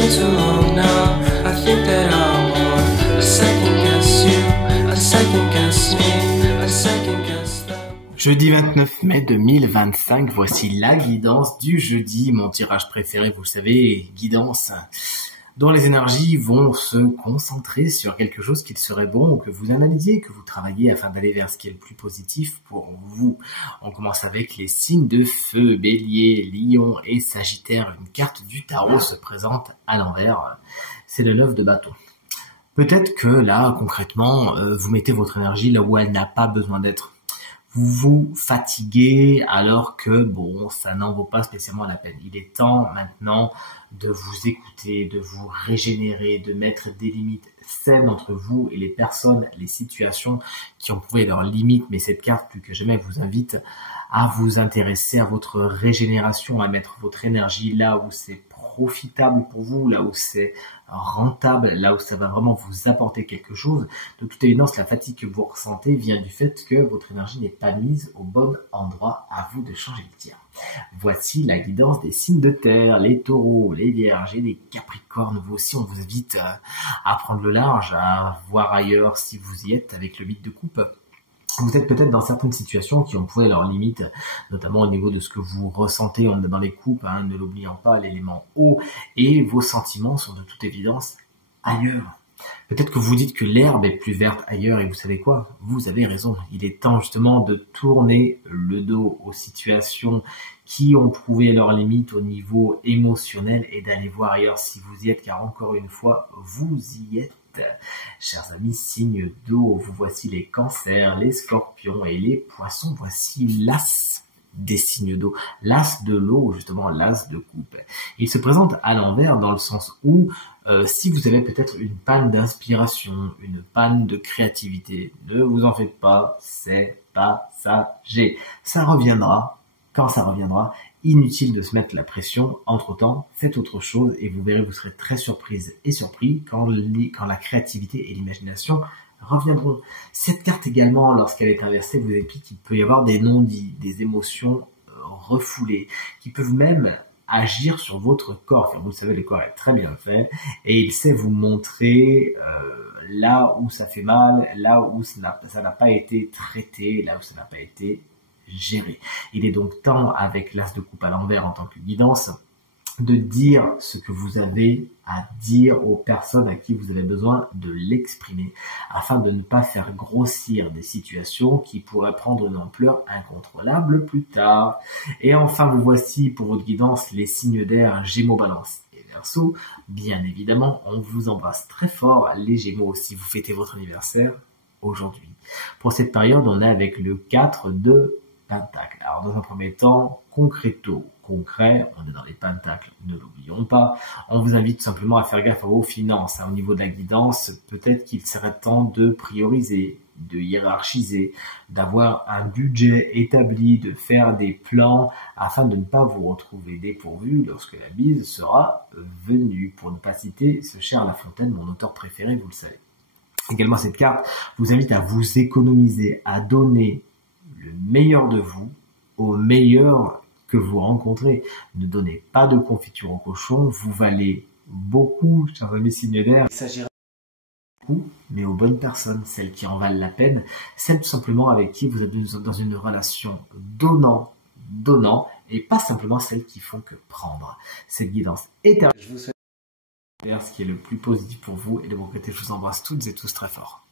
been too long now. I think that I want a second guess you, a second guess me, a second guess them. Jeudi 29 mai 2025, voici la guidance du jeudi, mon tirage préféré, vous le savez, guidance dont les énergies vont se concentrer sur quelque chose qu'il serait bon que vous analysiez, que vous travaillez afin d'aller vers ce qui est le plus positif pour vous. On commence avec les signes de feu, Bélier, Lion et Sagittaire. Une carte du tarot se présente à l'envers, c'est le 9 de bâton. Peut-être que là, concrètement, vous mettez votre énergie là où elle n'a pas besoin d'être. Vous vous fatiguez alors que, bon, ça n'en vaut pas spécialement la peine. Il est temps maintenant de vous écouter, de vous régénérer, de mettre des limites saines entre vous et les personnes, les situations qui ont prouvé leurs limites. Mais cette carte, plus que jamais, vous invite à vous intéresser à votre régénération, à mettre votre énergie là où c'est profitable pour vous, là où c'est rentable, là où ça va vraiment vous apporter quelque chose. De toute évidence, la fatigue que vous ressentez vient du fait que votre énergie n'est pas mise au bon endroit. À vous de changer le tir. Voici la guidance des signes de terre, les taureaux, les vierges et les capricornes. Vous aussi, on vous invite à prendre le large, à voir ailleurs si vous y êtes avec le 8 de coupe. Vous êtes peut-être dans certaines situations qui ont prouvé leurs limites, notamment au niveau de ce que vous ressentez. On est dans les coupes, ne l'oublions pas, l'élément eau, et vos sentiments sont de toute évidence ailleurs. Peut-être que vous dites que l'herbe est plus verte ailleurs, et vous savez quoi? Vous avez raison. Il est temps justement de tourner le dos aux situations qui ont prouvé leurs limites au niveau émotionnel et d'aller voir ailleurs si vous y êtes, car encore une fois, vous y êtes. Chers amis, signes d'eau, vous voici les cancers, les scorpions et les poissons. Voici l'as des signes d'eau, l'as de l'eau, justement l'as de coupe. Il se présente à l'envers dans le sens où si vous avez peut-être une panne d'inspiration, une panne de créativité, ne vous en faites pas, c'est passager. Ça reviendra quand ça reviendra. Inutile de se mettre la pression. Entre-temps, faites autre chose et vous verrez, vous serez très surprise et surpris quand la créativité et l'imagination reviendront. Cette carte également, lorsqu'elle est inversée, vous explique qu'il peut y avoir des non-dits, des émotions refoulées, qui peuvent même agir sur votre corps. Enfin, vous le savez, le corps est très bien fait et il sait vous montrer là où ça fait mal, là où ça n'a pas été traité, là où ça n'a pas été géré. Il est donc temps, avec l'as de coupe à l'envers en tant que guidance, de dire ce que vous avez à dire aux personnes à qui vous avez besoin de l'exprimer, afin de ne pas faire grossir des situations qui pourraient prendre une ampleur incontrôlable plus tard. Et enfin, vous voici pour votre guidance les signes d'air, Gémeaux, Balance et Verseau. Bien évidemment, on vous embrasse très fort, les Gémeaux, si vous fêtez votre anniversaire aujourd'hui. Pour cette période, on est avec le 4 de Pentacle. Alors dans un premier temps, concret, on est dans les pentacles, ne l'oublions pas. On vous invite tout simplement à faire gaffe à vos finances. Au niveau de la guidance, peut-être qu'il serait temps de prioriser, de hiérarchiser, d'avoir un budget établi, de faire des plans afin de ne pas vous retrouver dépourvu lorsque la bise sera venue. Pour ne pas citer ce cher La Fontaine, mon auteur préféré, vous le savez. Également, cette carte vous invite à vous économiser, à donner le meilleur de vous au meilleur que vous rencontrez. Ne donnez pas de confiture au cochon, vous valez beaucoup, chers amis signes d'air. Il s'agira beaucoup, mais aux bonnes personnes, celles qui en valent la peine, celles tout simplement avec qui vous êtes dans une relation donnant, et pas simplement celles qui font que prendre. Cette guidance éternelle, je vous souhaite ce qui est le plus positif pour vous, et de mon côté, je vous embrasse toutes et tous très fort.